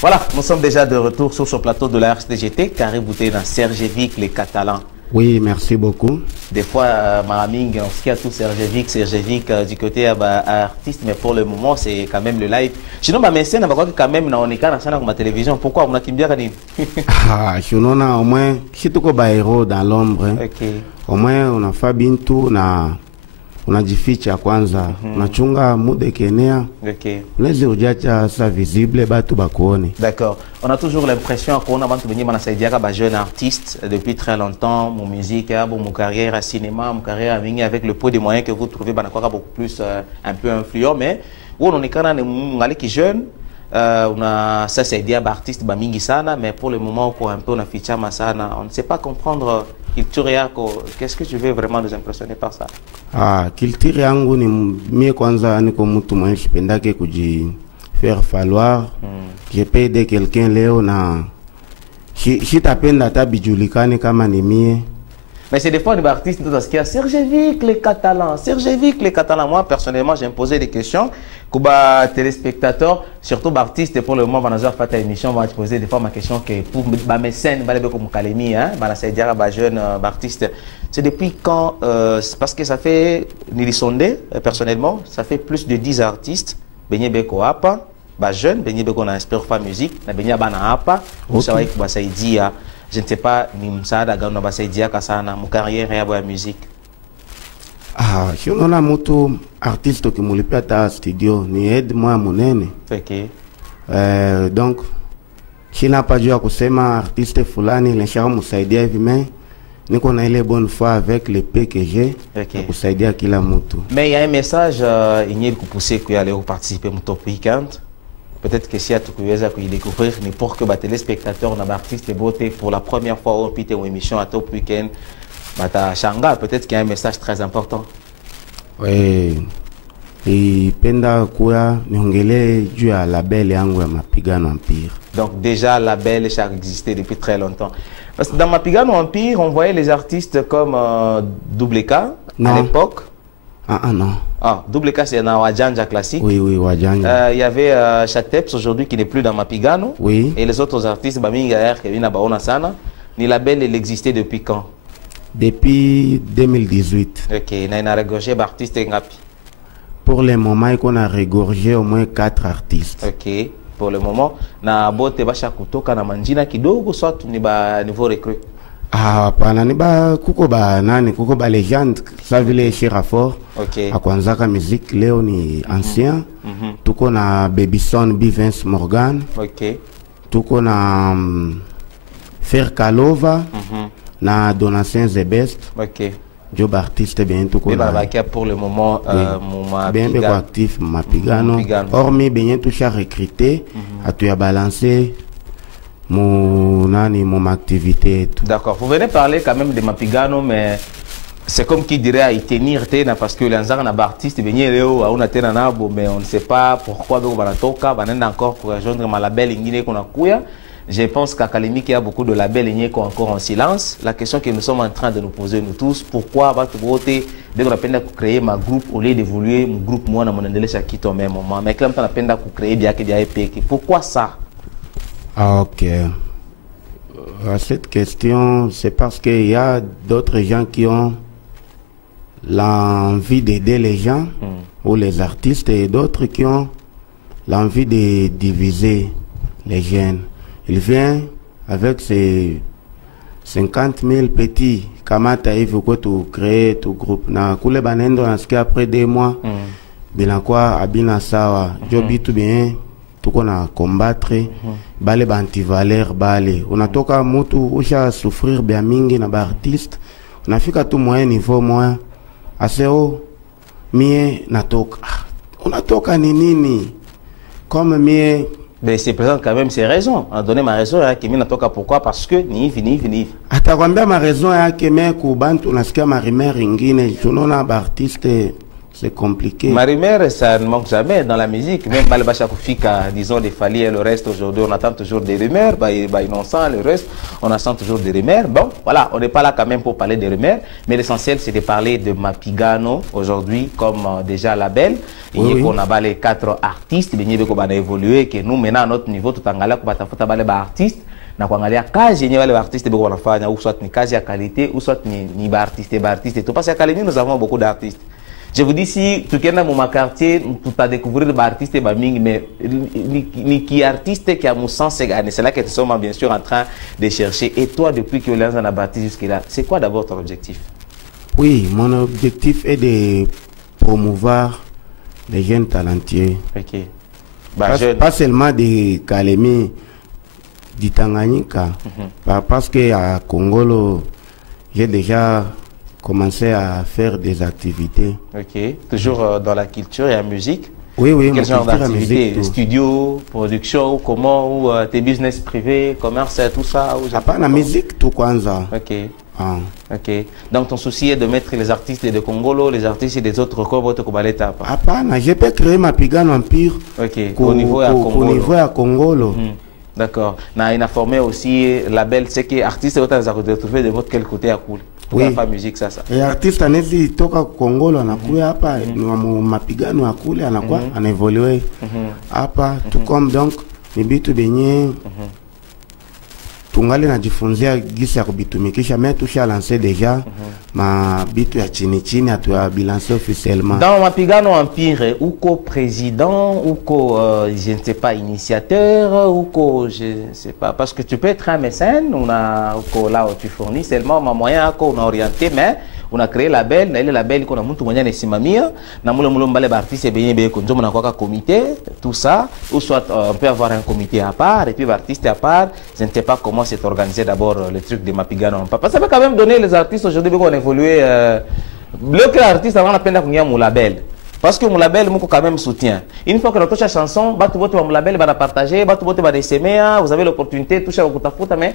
Voilà, nous sommes déjà de retour sur ce plateau de la RCTGT, Carré Bouté dans Sergevic, les Catalans. Oui, merci beaucoup. Des fois, Maraming, on se tout Sergevic du côté artiste, mais pour le moment, c'est quand même le live. Sinon, mais c'est quand même on est dans la télévision. Pourquoi on a Kim Biarani? Ah, sinon, au moins, si tu es héros dans l'ombre, au moins, on a fait bintu, on a dit ficha kwanza, on a chunga mude kenea. Les urdiacha ça visible, batu bakuone. D'accord. On a toujours l'impression qu'on a venir à jeune artiste depuis très longtemps, mon musique, mon carrière à cinéma, mon carrière avec le poids des moyens que vous trouvez beaucoup plus un peu influent, mais on est quand même qui jeune. On a ça c'est dit à artiste bamingi sana, mais pour le moment pour un peu on a ficha masana, on ne sait pas comprendre culture yako. Qu'est-ce que tu veux vraiment nous impressionner par ça? Ah, culture yangu ni mie kwanza niko mtu mwenye sipendake kuji faire falloir. Je peux aider quelqu'un leo na sitapenda hata bijulikane kama ni mie. Mais c'est des fois des artistes dans ce qu'il y a Sergevic les Catalans, Sergevic les Catalans. Moi personnellement j'ai posé des questions aux téléspectateurs, surtout artistes pour le moment on a fait une émission, on va poser des fois ma question que pour mes scènes, comme Kalemi, hein, c'est dire à jeune artiste. C'est depuis quand parce que ça fait Nilisondé personnellement, ça fait plus de 10 artistes, Benye Beko Apa, jeune, Benye Beko na Espère Fa Musique, na Benye Bana Apa, vous savez que ça dit je ne sais pas ni msaada gani unabasaidia kasana mu carrière ya la musique. Ah, si on a moto artiste qui mulipia ta studio ni aide moi munene. OK. Donc si n'a pas dû kusema artiste fulani lesha musaidia hivi mais niko na ile bonne foi avec le P que j'ai kusaidia kila mtu. Mais il y a un message il y a pousser que aller participer au top weekend. Peut-être que si tu peux découvrir, mais pour que les téléspectateurs, les artistes et beauté, pour la première fois, on peut une émission à Top Weekend, Shanga, peut-être qu'il y a un message très important. Oui. Et penda kuya niongele juu à label yangu ya Mapigano Empire. Donc déjà label ça existait depuis très longtemps. Parce que dans Mapigano Empire, on voyait les artistes comme Double K à l'époque. Ah non. Ah, Double K c'est dans Wajanja classique. Oui, Wajanja. Il y avait Chateps aujourd'hui qui n'est plus dans Mapigano. Oui. Et les autres artistes, Baminga R, Kevin Abaona Sana. Ni label, il existait depuis quand? Depuis 2018. Ok, il a regorgé d'artistes Ngapi. Pour le moment, on a regorgé au moins 4 artistes. Ok, pour le moment, na bote basha kutoka na manjina kidogo soit ni ba niveau recrue. Ah, pana ni ba kuko ba nani kuko ba legende sa vile Shirafor. Okay. Akwanzaka musique leo ni ancien. Tuko na Babyson B Vince Morgan. Okay. Tuko na Fer Kalova na Donatien The Best. Okay. Job artiste bien tuko na pour le moment bien actif Mapigano. Hormis bien touché à recruter, à tu as balancé mon activité. D'accord. Vous venez parler quand même de Mapigano, mais c'est comme qui dirait à y tenir parce que les artistes mais on ne sait pas pourquoi on va encore pour rejoindre ma label qu'on a couya. Je pense qu'à Kalemi, il y a beaucoup de labels qui sont encore en silence. La question que nous sommes en train de nous poser, nous tous, pourquoi voter dès qu'on a peine de créer ma groupe au lieu d'évoluer mon groupe, moi, dans mon endélé, à qui au même moment. Mais quand on a peine de créer bien que des IP, pourquoi ça? Ah, ok. À cette question, c'est parce qu'il y a d'autres gens qui ont l'envie d'aider les gens ou les artistes et d'autres qui ont l'envie de diviser les jeunes. Il vient avec ses 50 000 petits kamata il faut que tu crées ton groupe. Na kule banendo nasikia après 2 mois bila kwa abina sawa jobi tout bien tuko na combattre bale ba antivaleur bale unatoka mtu usha souffrir bien mingi na ba artiste unafika tu moyen niveau moyen aseo mie natoka unatoka ni nini comme mie. Mais c'est présent quand même ses raisons. On a donné ma raison à Kimi Natoka pourquoi? Parce que ni fini. Atakwambia ma raison ya Kimi kubantu nasikia ma rumeur ingine tunona ba artiste c'est compliqué. Ma rumeur, ça ne manque jamais dans la musique. Même Balbacha Koufika, disons, les Fali et le reste, aujourd'hui, on attend toujours des rumeurs. Innocent, le reste, on attend toujours des rumeurs. Bon, voilà, on n'est pas là quand même pour parler des rumeurs. Mais l'essentiel, c'est de parler de Mapigano aujourd'hui, comme déjà label. Et qu'on a les 4 artistes, qu'on a évolué, que nous, maintenant, à notre niveau, tout en galant, qu'on a les artistes. Na kuangalia kazi yenyewe wale artistes beko wanafanya, ou soit ni kazi ya qualité, ou soit ni ba artiste et tout. Parce qu'à Kalemi, nous avons beaucoup d'artistes. Je vous dis, si tu es dans mon quartier, tu vas découvrir des artistes, mais ni qui artiste qui a mon sens, c'est là que nous sommes bien sûr en train de chercher. Et toi, depuis que Léon a bâti jusque-là, c'est quoi d'abord ton objectif? Oui, mon objectif est de promouvoir les jeunes talentueux. Ok. Pas seulement de Kalemi, du Tanganyika, parce qu'à Congolo, j'ai déjà commencé à faire des activités. Ok. Toujours dans la culture et la musique? Oui, oui. Quel genre d'activité? Studio, production, comment, ou tes business privés, commerce, tout ça? À part la musique, tout kwanza. Ok. Ok. Donc ton souci est de mettre les artistes de Congolo, les artistes des autres corps, votre Kobaleta? À part, je peux créer ma Pigano Empire. Ok. Au niveau à Congolo. D'accord. Il a formé aussi label, c'est que artiste vous avez retrouvé de votre quel côté à cool. Oui. La musique ça. Et artiste anezi toka Congolo anakuya hapa mapigano ya kule anakuwa anaevoluer hapa tout comme donc ni bitu benye tungali najifunzia gisi ya kubitumikisha, mais tusha lancé déjà ma bitu ya chini chini atuya bilancer officiellement. Dans Mapigano Empire, uko président, uko je ne sais pas initiateur, uko je ne sais pas, parce que tu peux être un mécène, on a uko là où tu fournis seulement ma moyen on a orienté, mais on a créé label, na ile label qu'on a mtu mwenye nesimamia na mule mbale ba artiste benye be konzo mna kwa comité, tout ça, ou soit on peut avoir un comité à part et puis l'artiste à part. Je ne sais pas comment c'est organisé d'abord le truc de Mapigano. Parce que ça peut quand même donner les artistes aujourd'hui qu'on évolué le artiste avant la peine d'avoir mon label. Parce que mon label m'a quand même soutien. Une fois que notre chanson, mon label va la partager, va la s'aimer, vous avez l'opportunité de toucher au Koutafuta, mais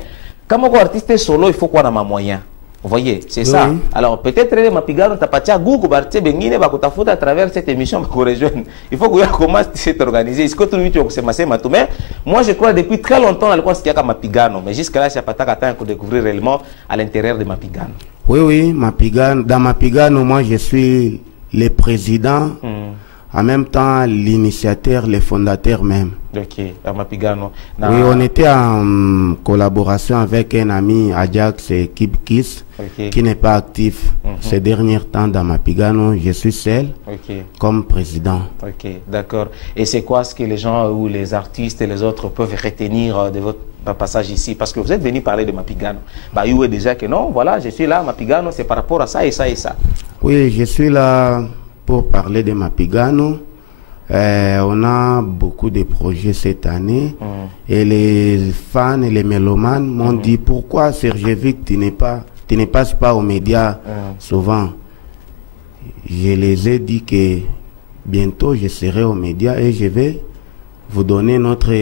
comme un artiste solo, il faut qu'on ait un moyen. Vous voyez, c'est ça. Alors peut-être que Mapigano t'a pas Google, Barté, Bengine, Bakoutafuta à travers cette émission, il faut que comment c'est organisé. Est-ce que tout le monde s'est massé, mais moi je crois depuis très longtemps dans le coin qu'il y a Mapigano, mais jusqu'à là, c'est pas tant qu'à découvrir réellement à l'intérieur de Mapigano. Oui, oui, Mapigano. Dans Mapigano, moi je suis le président, en même temps l'initiateur, le fondateur même. Ok, à Mapigano. Oui, on était en collaboration avec un ami, Ajax Kib Kiss, qui n'est pas actif ces derniers temps dans Mapigano. Je suis seul comme président. Ok, d'accord. Et c'est quoi ce que les gens ou les artistes et les autres peuvent retenir de votre passage ici? Parce que vous êtes venu parler de Mapigano. Bah, il est déjà que non, voilà, je suis là, Mapigano, c'est par rapport à ça et ça et ça. Oui, je suis là pour parler de Mapigano. On a beaucoup de projets cette année et les fans et les mélomanes m'ont dit pourquoi Sergevic tu ne passes pas aux médias souvent. Je les ai dit que bientôt je serai aux médias et je vais vous donner notre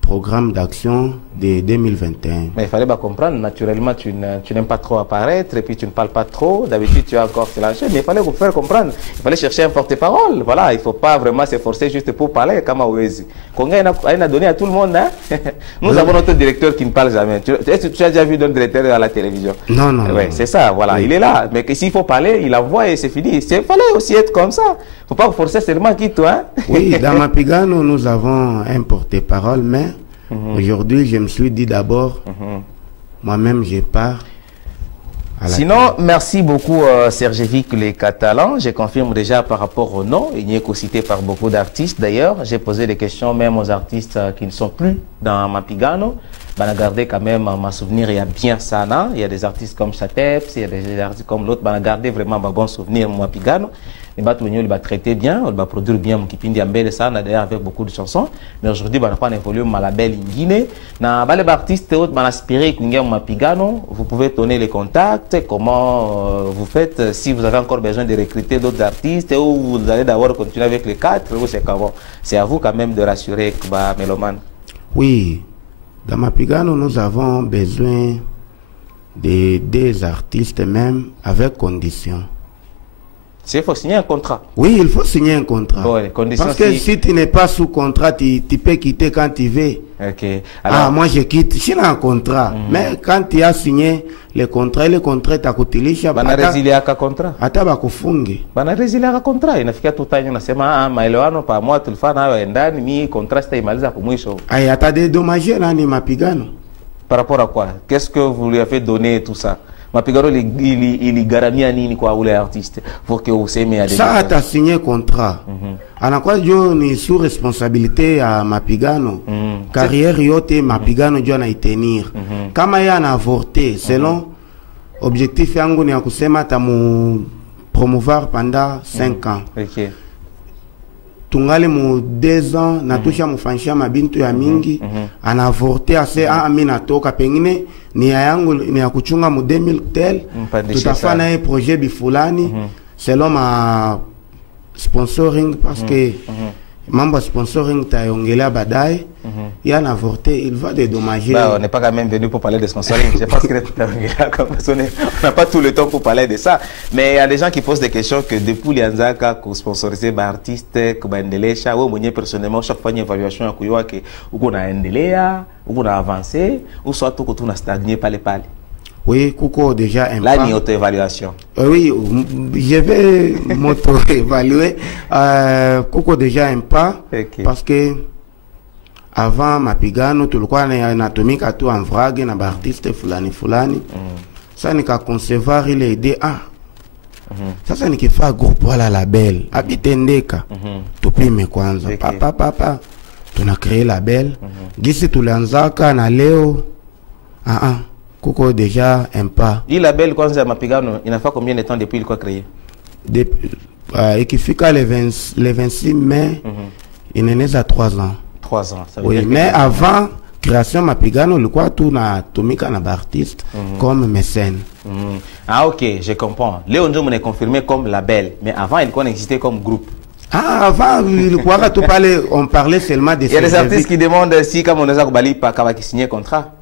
programme d'action de 2021. Mais il fallait pas comprendre, naturellement tu n'aimes pas trop apparaître et puis tu ne parles pas trop, d'habitude tu as encore lâché, mais il fallait vous faire comprendre, il fallait chercher un porte-parole, voilà, il ne faut pas vraiment s'efforcer juste pour parler comme Awezi. Conga a donné à tout le monde, hein? Nous avons notre directeur qui ne parle jamais. Est-ce que tu as déjà vu notre directeur à la télévision? Non, non. Ouais, c'est ça, voilà, il est là, mais s'il faut parler, il envoie et c'est fini. Il fallait aussi être comme ça, il ne faut pas forcer seulement qui toi. Hein? Oui, dans Mapigano, nous avons un porte-parole, mais aujourd'hui, je me suis dit d'abord, moi-même, je pars. Sinon, merci beaucoup Sergevic les Catalans. Je confirme déjà par rapport au nom. Il n'y est cité par beaucoup d'artistes d'ailleurs. J'ai posé des questions même aux artistes qui ne sont plus dans Mapigano. Ben, gardé quand même ma souvenir, il y a bien ça, non? Il y a des artistes comme Chateps, il y a des artistes comme l'autre. Ben, gardé vraiment ma bon souvenir, Mapigano. Les Batouigno, il va traiter bien, il va produire bien mon kipindi ambele ça, d'ailleurs avec beaucoup de chansons. Mais aujourd'hui, on a évolué ma label in Guinée. Na les artistes autres, ben aspiré que Mapigano, vous pouvez donner les contacts, comment vous faites si vous avez encore besoin de recruter d'autres artistes ou vous allez d'abord continuer avec les 4 ou c'est comment? C'est à vous quand même de rassurer bah Méloman. Oui, dans Mapigano, nous avons besoin de des artistes même avec conditions. Il faut signer un contrat. Oui, il faut signer un contrat. Bon, les conditions, parce que si tu n'es pas sous contrat, tu peux quitter quand tu veux. Ok. Alors, moi je quitte, je suis un contrat. Mais quand tu as signé le contrat takuutilisha bana résilier aka contrat. Hata bakufunge. Bana résilier aka contrat. Inafikia tu time unasema maelewano pamoja tulifanya nayo ndani ni contrat sitaimaliza kwa mwisho. Hata dédommagé nani mapigano. Par rapport à quoi? Qu'est-ce que vous lui avez donné tout ça? Mapigano il garamia nini kwa ule artiste pour que useme ade. Ça a signé contrat. Anakuwa jo ni sous responsabilité ya mapigano. Carrière yote mapigano jo anaitenir. Kama yeye ana avorté selon objectif yangu ni ya kusema tamu promouvoir pendant 5 ans. OK. Tungali mu 2 ans natusha mufanisha mabintu ya mingi ana avorté ase mimi natoka pengine ni yangu ni ya kuchunga mu 2000 tel tutafanya hii projet bifulani selon ma sponsoring parce que mambo sponsoring taongelea baadaye il a avorté, il va dédommager. Bah, on n'est pas quand même venu pour parler de sponsoring. Je pense que on n'a pas tout le temps pour parler de ça. Mais il y a des gens qui posent des questions que depuis l'Anzaka, que sponsorisé par artistes, que Bandelesha, ou moi personnellement, chaque fois une évaluation à Kuyoa que ou qu'on a endelea, ou qu'on a avancé, ou soit tout qu'on a stagné par les pales. Oui, Kouko déjà un pas. Là, il y a auto-évaluation. Oui, je vais m'auto-évaluer. Kouko déjà un pas. Okay. Parce que avant mapigano tulikuwa natumika tu en vrague na artiste fulani. Ça nika concevoir ile idée sasa nikifaa groupe wala label abitendeka tupime kwanza papa tuna créer label gisi tulianzaka na leo kuko déjà un pas. Il label kwanza mapigano inafaa combien de temps depuis il quoi créé? Ikifika le 26 mai ineneza 3 ans. 3 ans. Ça veut oui, dire mais avant création mapigano ilikuwa tu na tumika na artiste comme mécène. Ah ok, je comprends. Léon Njoum est confirmé comme label, mais avant il existait comme groupe. Avant on parlait seulement de. Il y a des artistes qui demandent si comme on a Bali pas qui signer contrat.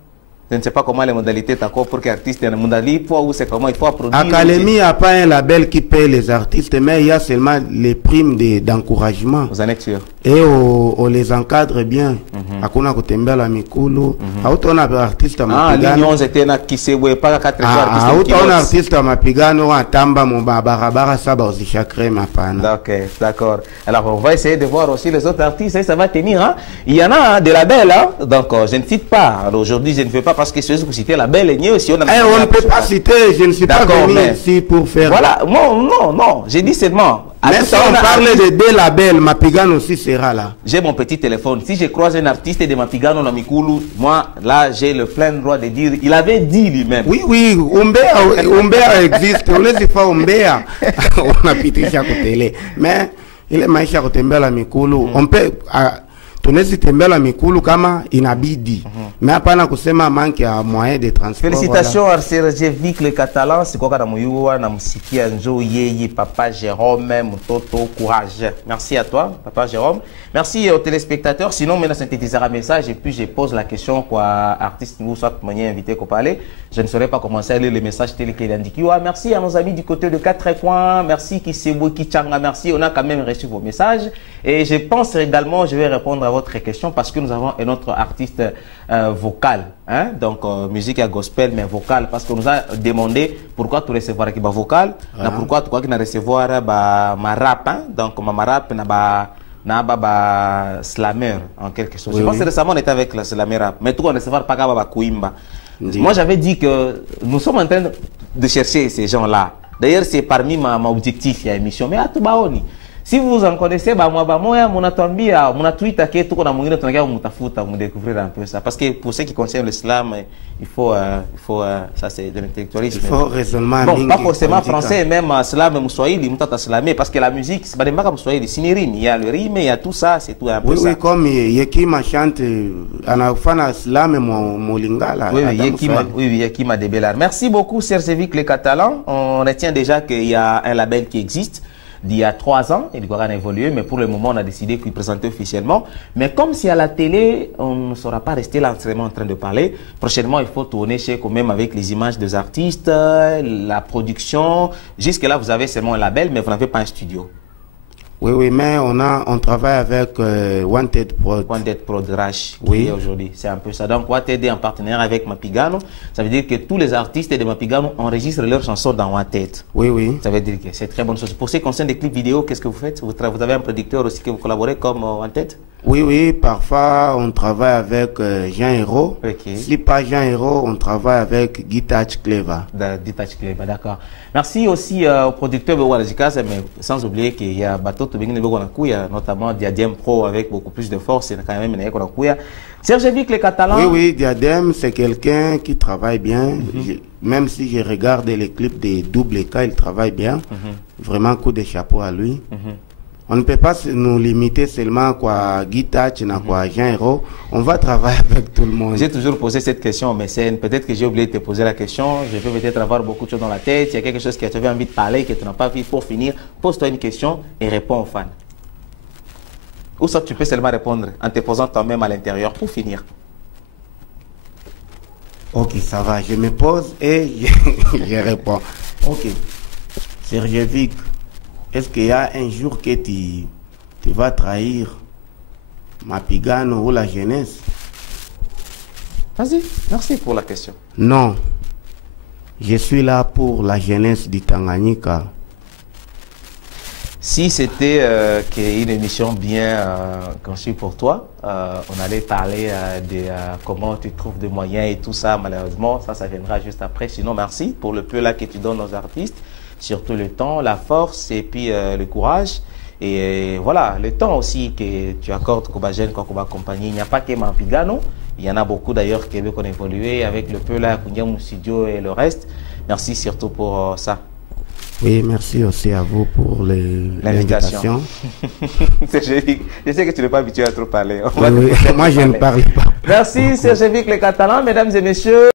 Je ne sais pas comment les modalités d'accord pour qu'artiste ait un modalité ou c'est comment il faut produire. Académie n'a pas un label qui paye les artistes, mais il y a seulement les primes d'encouragement. Vous en êtes sûr? Et on les encadre bien. Hakuna kutembea mikulu. Hautaona artiste mapigano. L'union était na qui se voit pas 4 artistes. Hautaona artiste mapigano atamba mu barabara saba uzishakre mapana. OK, d'accord. Alors on va essayer de voir aussi les autres artistes et ça va tenir hein. Il y en a des labels hein. Donc je ne cite pas. Alors aujourd'hui je ne veux pas parce que ceux que vous citez label et aussi on ne peut pas citer, je ne suis pas venu ici pour faire. Voilà, non, j'ai dit seulement. Mais si on parle de 2 labels, Mapigano aussi sera là. J'ai mon petit téléphone. Si je croise un artiste de Mapigano dans Mikulu, moi, là, j'ai le plein droit de dire. Il avait dit lui-même. Oui, Umbea existe. On ne sait pas Umbea. On a pité chaque télé. Mais il est maïcha kutembea Mikulu. On peut. Tunezi tembela mikulu kama inabidi. Mais hapana kusema manque ya moyen de transport. Félicitations à Sergevic le Catalan, c'est quoi kana muyuwa na musikia njo yeye papa Jérôme Mutoto courage. Merci à toi papa Jérôme. Merci aux téléspectateurs. Sinon maintenant synthétiser un message et puis je pose la question quoi artiste nous soit manière invité qu'on parler. Je ne saurais pas commencer à lire les messages tels qu'il indique. Merci à nos amis du côté de 4 coins. Merci Kisebo Kichanga. Merci, on a quand même reçu vos messages et je pense également je vais répondre à votre question parce que nous avons un autre artiste vocal, hein? Donc musique à gospel mais vocal parce qu'on nous a demandé pourquoi tu recevoir qui vocal, pourquoi tu crois qu'il a recevoir ma rap, hein? Donc ma rap na slammer en quelque sorte. Je pense que récemment on était avec la slammer rap, mais tout on recevoir pas ba kuimba. Moi j'avais dit que nous sommes en train de chercher ces gens-là. D'ailleurs c'est parmi ma objectif il y a émission mais à tout baoni. Si vous en connaissez, mon atambia, mon tweet à qui tout qu'on a mouillé, on regarde mutafuta, on découvrir un peu ça. Parce que pour ceux qui concernent l'islam, il faut ça c'est de l'intellectualisme. Il faut raisonnement. Bon, pas forcément français, même slam, moussoïli, moutata slamé, parce que la musique, c'est pas des marques moussoïli, il y a le rime, il y a tout ça, c'est tout un peu ça. Oui, comme Yekima chante, anafana slam, mon lingala. Oui, Yekima de Bellar. Merci beaucoup, Sergevic les Catalans. On retient déjà qu'il y a un label qui existe. d'il y a 3 ans. Il doit évoluer, mais pour le moment, on a décidé qu'il présentait officiellement. Mais comme c'est à la télé, on ne saura pas rester là en train de parler. Prochainement, il faut tourner chez quand même avec les images des artistes, la production. Jusque-là, vous avez seulement un label, mais vous n'avez pas un studio. Oui, oui, mais on travaille avec Wanted Prod. Wanted Prod Rash, oui, aujourd'hui. C'est un peu ça. Donc, Wanted est en partenariat avec Mapigano. Ça veut dire que tous les artistes de Mapigano enregistrent leurs chansons dans Wanted. Oui, oui. Ça veut dire que c'est très bonne chose. Pour ce qui concerne des clips vidéo, qu'est-ce que vous faites? Vous avez un producteur aussi que vous collaborez comme Wanted? Oui, oui. Parfois, on travaille avec Jean Hero. Okay. Si pas Jean Hero, on travaille avec Gitach Cleva. Gitach Cleva, d'accord. Merci aussi au producteur de Walajikas, mais sans oublier qu'il y a Bateau Tobingine Bogonakouya, notamment Diadem Pro avec beaucoup plus de force. C'est quand même une Konakouya. Serge Vic, les Catalans. Oui, oui, Diadem, c'est quelqu'un qui travaille bien. Même si je regarde les clips des Double K, il travaille bien. Vraiment, coup de chapeau à lui. On ne peut pas nous limiter seulement à Gitach, à Jean Hero. On va travailler avec tout le monde. J'ai toujours posé cette question au mécène. Peut-être que j'ai oublié de te poser la question. Je peux peut-être avoir beaucoup de choses dans la tête. Il y a quelque chose que tu avais envie de parler, que tu n'as pas vu. Pour finir, pose-toi une question et réponds aux fans. Ou ça, tu peux seulement répondre en te posant toi-même à l'intérieur pour finir. Ok, ça va. Je me pose et je réponds. Ok. Serge Vic. Est-ce qu'il y a un jour que tu vas trahir Mapigano ou la jeunesse? Vas-y, merci pour la question. Non, je suis là pour la jeunesse du Tanganyika. Si c'était une émission bien conçue pour toi, on allait parler de comment tu trouves des moyens et tout ça. Malheureusement, ça viendra juste après. Sinon, merci pour le peu là que tu donnes aux artistes. Surtout le temps, la force et puis le courage. Et voilà, le temps aussi que tu accordes Koba Jeune, Koba Compagnie. Il n'y a pas que Mapigano. Il y en a beaucoup d'ailleurs qui veulent qu'on évolue avec le peu là, Kouniam Studio et le reste. Merci surtout pour ça. Oui, merci aussi à vous pour l'invitation. Je sais que tu n'es pas habitué à trop parler. Oui, moi, je ne parle pas. Merci, Serge Vic, les Catalans, mesdames et messieurs.